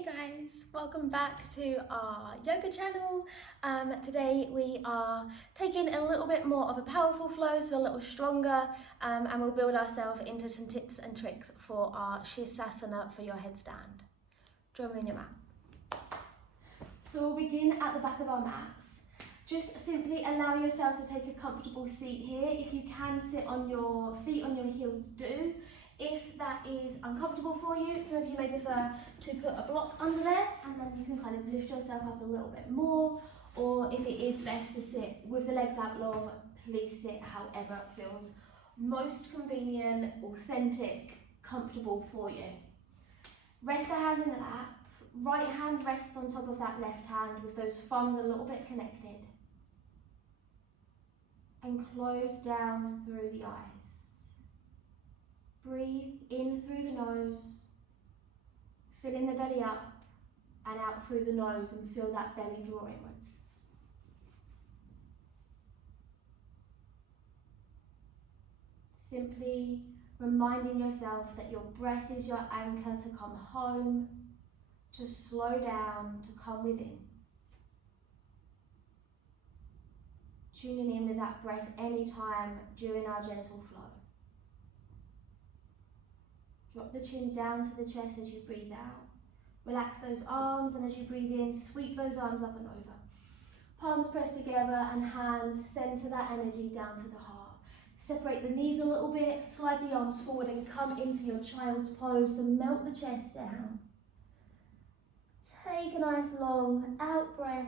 Hey guys, welcome back to our yoga channel. Today we are taking a little bit more of a powerful flow, so a little stronger, and we'll build ourselves into some tips and tricks for our Sirasana for your headstand. Join me on your mat. So we'll begin at the back of our mats. Just simply allow yourself to take a comfortable seat here. If you can sit on your feet, on your heels, do. If that is uncomfortable for you, some of you may prefer to put a block under there and then you can kind of lift yourself up a little bit more, or if it is best to sit with the legs out long, please sit however it feels most convenient, authentic, comfortable for you. Rest the hand in the lap, right hand rests on top of that left hand with those thumbs a little bit connected, and close down through the eyes. Breathe in through the nose, filling the belly up, and out through the nose, and feel that belly draw inwards. Simply reminding yourself that your breath is your anchor to come home, to slow down, to come within. Tuning in with that breath anytime during our gentle flow. Drop the chin down to the chest as you breathe out. Relax those arms, and as you breathe in, sweep those arms up and over. Palms pressed together and hands center that energy down to the heart. Separate the knees a little bit, slide the arms forward and come into your child's pose, so melt the chest down. Take a nice long out breath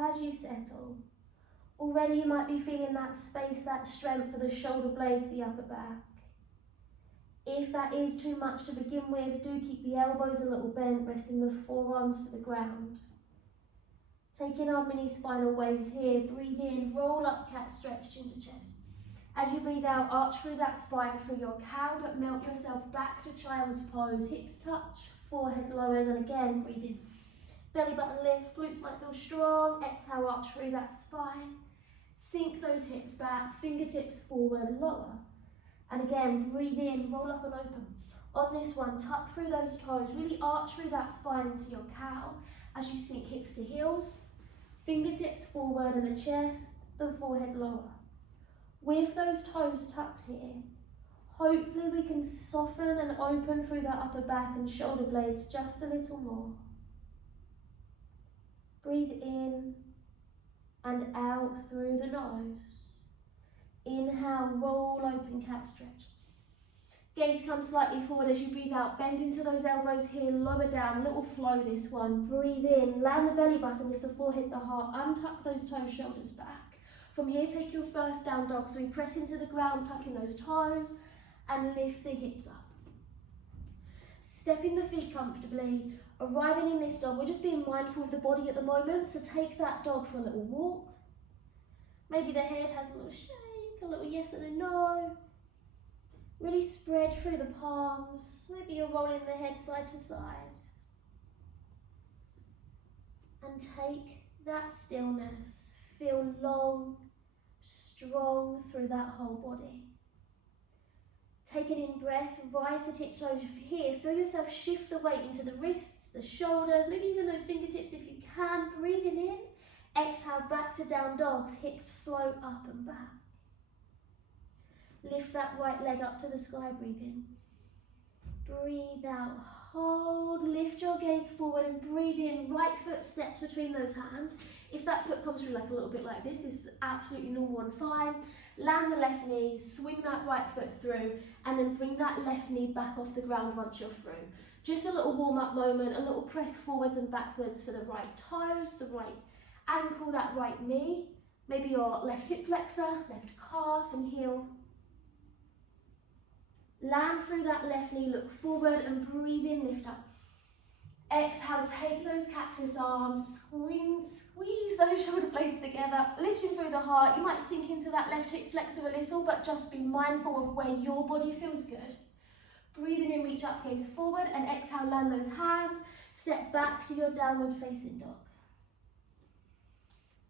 as you settle. Already you might be feeling that space, that strength for the shoulder blades, the upper back. If that is too much to begin with, do keep the elbows a little bent, resting the forearms to the ground. Taking our mini spinal waves here, breathe in, roll up, cat stretch, chin to chest. As you breathe out, arch through that spine, through your cow, but melt yourself back to child's pose. Hips touch, forehead lowers, and again, breathe in. Belly button lift, glutes might feel strong. Exhale, arch through that spine. Sink those hips back, fingertips forward, lower. And again, breathe in, roll up and open. On this one, tuck through those toes, really arch through that spine into your cow as you sink hips to heels, fingertips forward and the chest, the forehead lower. With those toes tucked here, hopefully we can soften and open through that upper back and shoulder blades just a little more. Breathe in and out through the nose. Inhale, roll, open, cat stretch. Gaze comes slightly forward as you breathe out. Bend into those elbows here, lower down, little flow this one. Breathe in, land the belly button, lift the forehead, the heart. Untuck those toes, shoulders back. From here, take your first down dog. So we press into the ground, tucking those toes, and lift the hips up. Stepping the feet comfortably, arriving in this dog. We're just being mindful of the body at the moment, so take that dog for a little walk. Maybe the head has a little shake. A little yes and a no. Really spread through the palms. Maybe you're rolling the head side to side. And take that stillness. Feel long, strong through that whole body. Take an in breath, rise the tiptoes here. Feel yourself shift the weight into the wrists, the shoulders, maybe even those fingertips if you can. Breathing in. Exhale back to down dogs. Hips flow up and back. Lift that right leg up to the sky, breathe in. Breathe out, hold, lift your gaze forward and breathe in. Right foot steps between those hands. If that foot comes through like a little bit like this, is absolutely normal and fine. Land the left knee, swing that right foot through, and then bring that left knee back off the ground once you're through. Just a little warm-up moment, a little press forwards and backwards for the right toes, the right ankle, that right knee. Maybe your left hip flexor, left calf and heel. Land through that left knee, look forward and breathe in, lift up. Exhale, take those cactus arms, squeeze those shoulder blades together, lifting through the heart. You might sink into that left hip flexor a little, but just be mindful of where your body feels good. Breathing in, reach up, gaze forward, and exhale, land those hands, step back to your downward facing dog.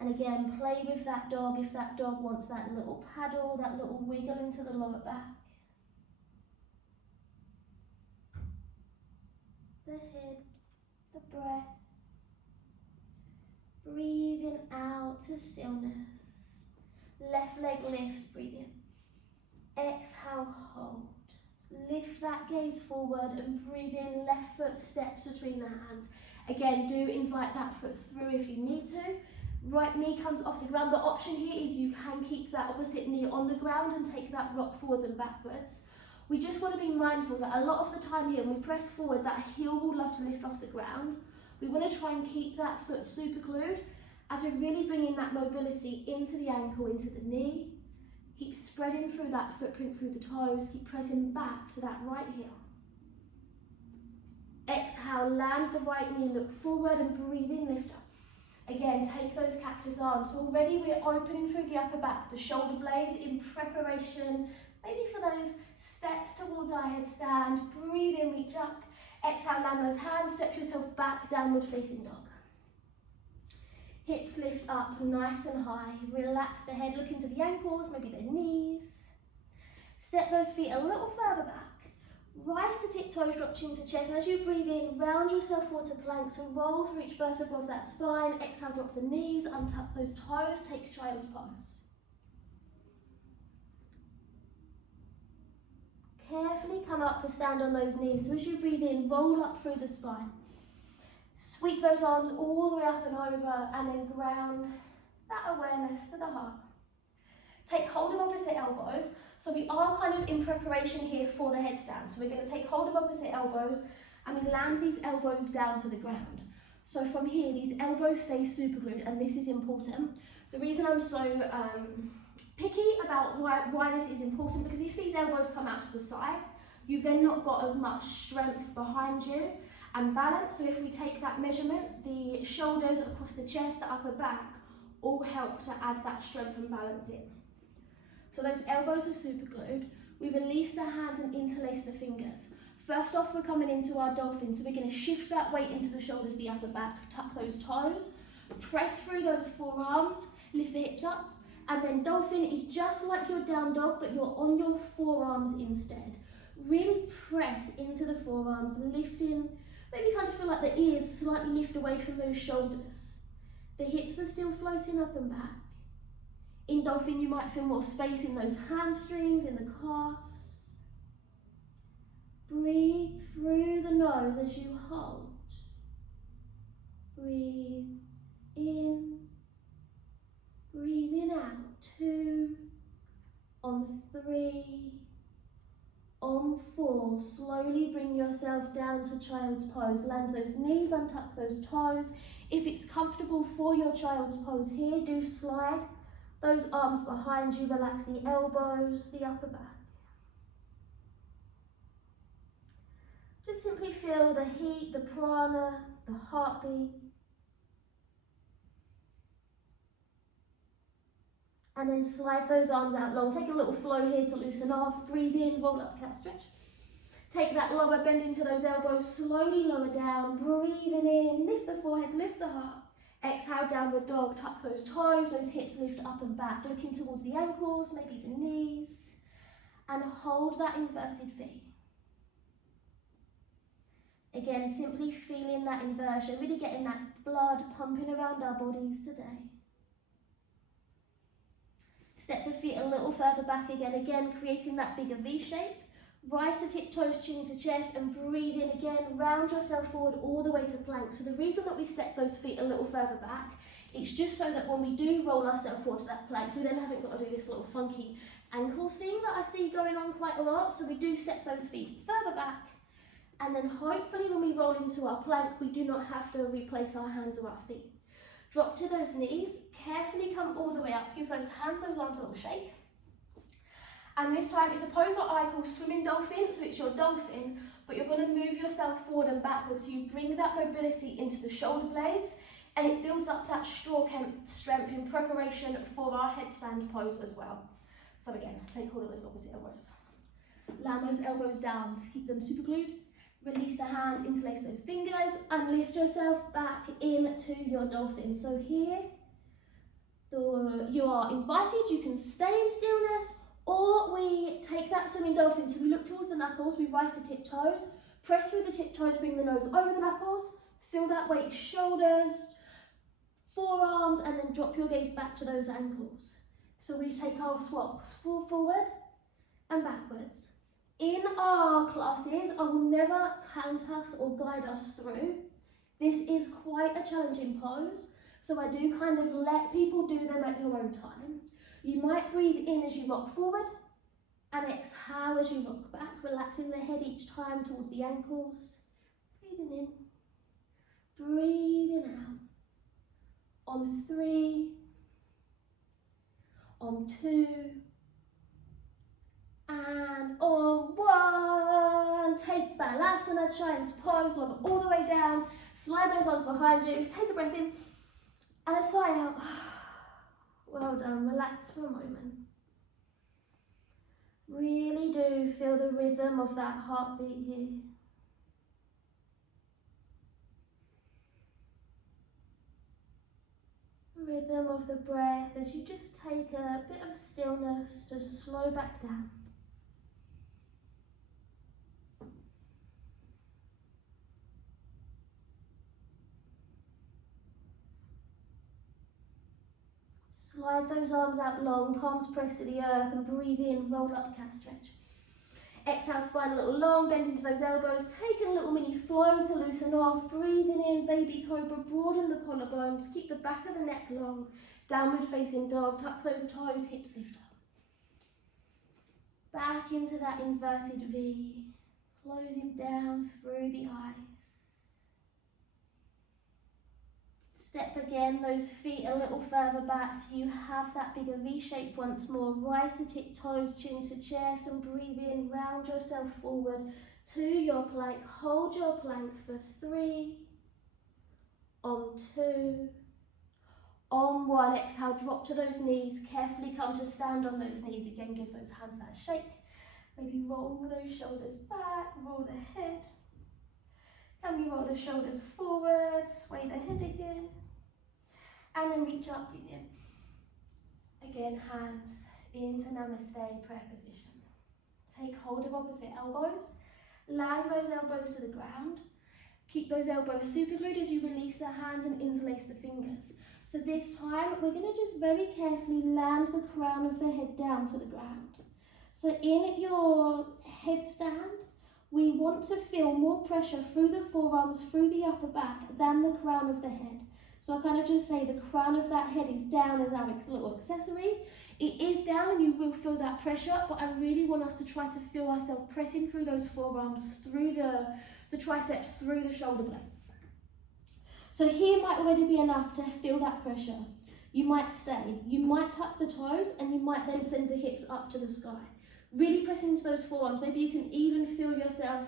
And again, play with that dog if that dog wants that little paddle, that little wiggle into the lower back. The head the breath. Breathing out to stillness. Left leg lifts, breathe in. Exhale, hold. Lift that gaze forward and breathe in, left foot steps between the hands. Again, do invite that foot through if you need to. Right knee comes off the ground. The option here is you can keep that opposite knee on the ground and take that rock forwards and backwards. We just want to be mindful that a lot of the time here when we press forward, that heel will love to lift off the ground. We want to try and keep that foot super glued as we're really bringing that mobility into the ankle, into the knee. Keep spreading through that footprint through the toes. Keep pressing back to that right heel. Exhale, land the right knee, look forward and breathe in, lift up. Again, take those cactus arms. So already we're opening through the upper back, the shoulder blades in preparation, maybe for those steps towards our headstand. Breathe in, reach up. Exhale, land those hands, step yourself back, downward facing dog. Hips lift up nice and high. Relax the head, look into the ankles, maybe the knees. Step those feet a little further back. Rise the tiptoes, drop chin to chest. And as you breathe in, round yourself forward to plank. So roll through each vertebra of that spine. Exhale, drop the knees, untuck those toes, take child's pose. Carefully come up to stand on those knees. So as you breathe in, roll up through the spine. Sweep those arms all the way up and over, and then ground that awareness to the heart. Take hold of opposite elbows. So we are kind of in preparation here for the headstand. So we're going to take hold of opposite elbows and we land these elbows down to the ground. So from here, these elbows stay super glued, and this is important. The reason I'm so picky about why this is important, because if these elbows come out to the side, you've then not got as much strength behind you and balance. So if we take that measurement, the shoulders across the chest, the upper back, all help to add that strength and balance in. So those elbows are super glued. We release the hands and interlace the fingers. First off, we're coming into our dolphin. So we're going to shift that weight into the shoulders, the upper back, tuck those toes, press through those forearms, lift the hips up. And then dolphin is just like your down dog, but you're on your forearms instead. Really press into the forearms, lifting. Maybe kind of feel like the ears slightly lift away from those shoulders. The hips are still floating up and back. In dolphin, you might feel more space in those hamstrings, in the calves. Breathe through the nose as you hold. Breathe in. Breathing out. 2. On 3. On 4. Slowly bring yourself down to child's pose. Land those knees, untuck those toes. If it's comfortable for your child's pose here, do slide those arms behind you, relax the elbows, the upper back. Just simply feel the heat, the prana, the heartbeat. And then slide those arms out long. Take a little flow here to loosen off. Breathe in, roll up, cat stretch. Take that lower bend into those elbows, slowly lower down. Breathing in, lift the forehead, lift the heart. Exhale, downward dog, tuck those toes, those hips lift up and back, looking towards the ankles, maybe the knees, and hold that inverted V. Again, simply feeling that inversion, really getting that blood pumping around our bodies today. Step the feet a little further back again, creating that bigger V shape. Rise the tiptoes, chin to chest, and breathe in again. Round yourself forward all the way to plank. So the reason that we step those feet a little further back, it's just so that when we do roll ourselves forward to that plank, we then haven't got to do this little funky ankle thing that I see going on quite a lot. So we do step those feet further back, and then hopefully when we roll into our plank, we do not have to replace our hands or our feet. Drop to those knees, carefully come all the way up, give those hands, those arms a little shake. And this time it's a pose that I call swimming dolphin, so it's your dolphin, but you're going to move yourself forward and backwards, so you bring that mobility into the shoulder blades, and it builds up that strength in preparation for our headstand pose as well. So again, take hold of those opposite elbows. Land those elbows down, keep them super glued. Release the hands, interlace those fingers, and lift yourself back into your dolphin. So here, you are invited, you can stay in stillness, or we take that swimming dolphin. So we look towards the knuckles, we rise the tiptoes, press through the tiptoes, bring the nose over the knuckles, Feel that weight, shoulders, forearms, and then drop your gaze back to those ankles. So we take our swap forward and backwards. In our classes, I will never count us or guide us through. This is quite a challenging pose, so I do kind of let people do them at your own time. You might breathe in as you rock forward and exhale as you rock back, relaxing the head each time towards the ankles. Breathing in, breathing out. On 3, on 2, and on 1. Take Balasana, child's pose, lower all the way down. Slide those arms behind you. Take a breath in and a sigh out. Well done. Relax for a moment. Really do feel the rhythm of that heartbeat here. Rhythm of the breath as you just take a bit of stillness to slow back down. Slide those arms out long, palms pressed to the earth, and breathe in, roll up, cat stretch. Exhale, spine a little long, bend into those elbows, take a little mini flow to loosen off, breathing in, baby cobra, broaden the collarbones, keep the back of the neck long, downward facing dog, tuck those toes, hips lift up. Back into that inverted V, closing down through the eyes. Step again, those feet a little further back so you have that bigger V shape once more. Rise to tip toes, chin to chest, and breathe in, round yourself forward to your plank. Hold your plank for 3, on 2, on 1. Exhale, drop to those knees. Carefully come to stand on those knees. Again, give those hands that shake. Maybe roll those shoulders back, roll the head. Can we roll the shoulders forward, sway the head again, and then reach up, breathe in. Again, hands into Namaste, prayer position. Take hold of opposite elbows, land those elbows to the ground. Keep those elbows super glued as you release the hands and interlace the fingers. So this time, we're going to just very carefully land the crown of the head down to the ground. So in your headstand, we want to feel more pressure through the forearms, through the upper back, than the crown of the head. So I kind of just say the crown of that head is down as our little accessory. It is down and you will feel that pressure, but I really want us to try to feel ourselves pressing through those forearms, through the triceps, through the shoulder blades. So here might already be enough to feel that pressure. You might stay, you might tuck the toes, and you might then send the hips up to the sky. Really press into those forearms. Maybe you can even feel yourself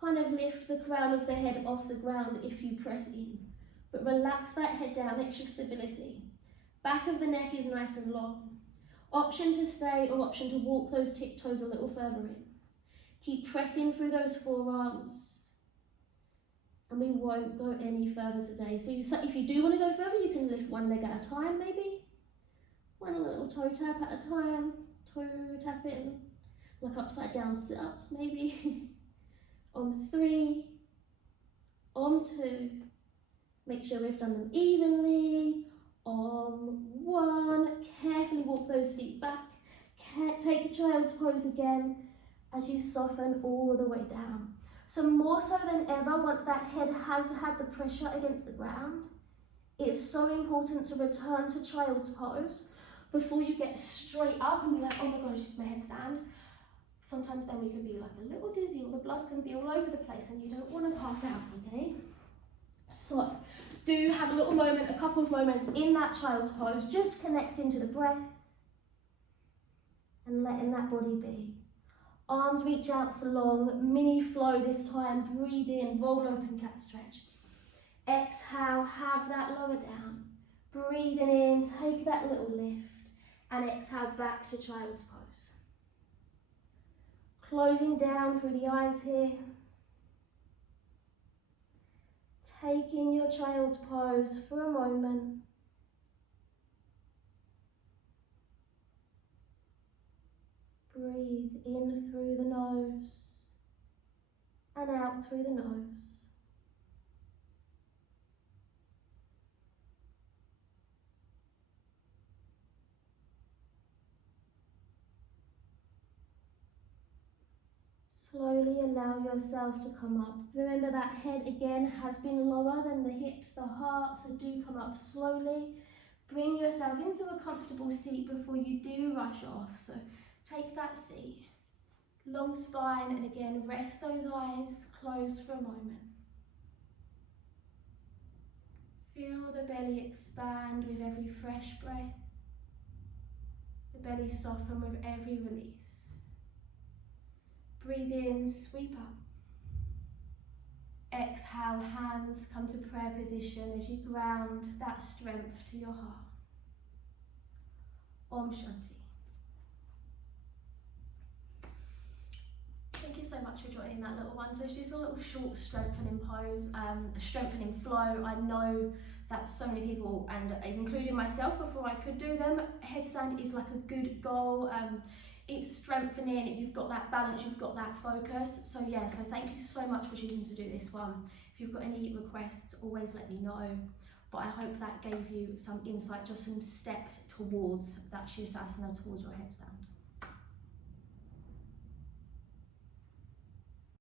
kind of lift the crown of the head off the ground if you press in. But relax that head down, extra stability. Back of the neck is nice and long. Option to stay or option to walk those tip toes a little further in. Keep pressing through those forearms. And we won't go any further today. So if you do want to go further, you can lift one leg at a time maybe. One little toe tap at a time. Toe tap in. Like upside down sit-ups maybe. On 3, on 2, make sure we've done them evenly. On 1, carefully walk those feet back. Take a child's pose again as you soften all the way down. So more so than ever, once that head has had the pressure against the ground, it's so important to return to child's pose before you get straight up and be like, oh my gosh, it's my headstand. Sometimes then we can be like a little dizzy or the blood can be all over the place and you don't want to pass out, okay? So do have a little moment, a couple of moments in that child's pose, just connecting to the breath and letting that body be. Arms reach out so long, mini flow this time, breathe in, roll open, cat stretch. Exhale, have that lower down. Breathing in, take that little lift and exhale back to child's pose. Closing down through the eyes here. Taking your child's pose for a moment. Breathe in through the nose and out through the nose. Slowly allow yourself to come up. Remember that head again has been lower than the hips, the heart, so do come up slowly. Bring yourself into a comfortable seat before you do rush off. So take that seat. Long spine, and again, rest those eyes closed for a moment. Feel the belly expand with every fresh breath. The belly soften with every release. Breathe in, sweep up. Exhale, hands come to prayer position as you ground that strength to your heart. Om Shanti. Thank you so much for joining that little one. So it's just a little short strengthening pose, a strengthening flow. I know that so many people, and including myself before I could do them, headstand is like a good goal. It's strengthening, you've got that balance, you've got that focus. So yeah, so thank you so much for choosing to do this one. If you've got any requests, always let me know. But I hope that gave you some insight, just some steps towards that Sirasana, towards your headstand.